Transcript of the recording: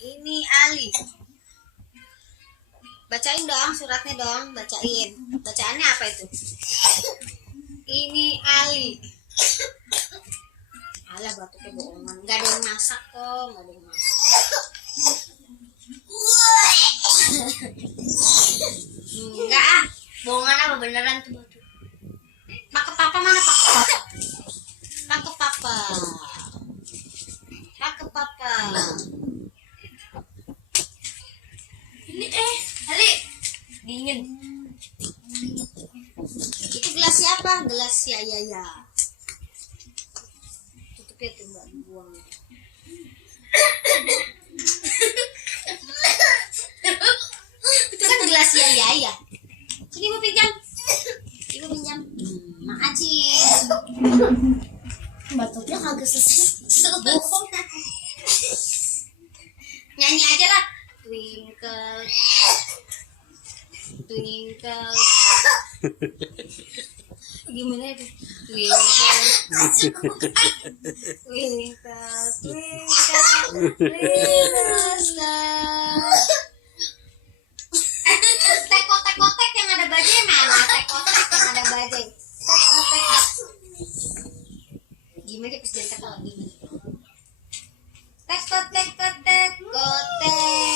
Ini Ali. Bacain dong suratnya dong, bacain. Bacaannya apa itu? Ini Ali. Alah batuknya bohongan. Gak ada yang masak kok, gak ada yang masak. Enggak ah, bohongan apa beneran tuh batuk. Pakai papa mana pakai papa? Pakai papa. Pakai papa. Ini Ali dingin. Itu gelas siapa? Gelas si Ayaya. Tutupnya tuh mbak buang. Itu kan gelas si Ayaya. Sini ibu pinjam. Ibu pinjam. Mak Aci. Batuknya kagak selesai. Bohong. Nyanyi aja lah. Twinkle, twinkle. Gimana itu? Twinkle, twinkle, twinkle, little star. Teko-tekotek yang ada bajai mana? Tekotek yang ada bajai. Tekotek. Gimana pas jangan ketawa gini? Tekotek, tekotek, kotek.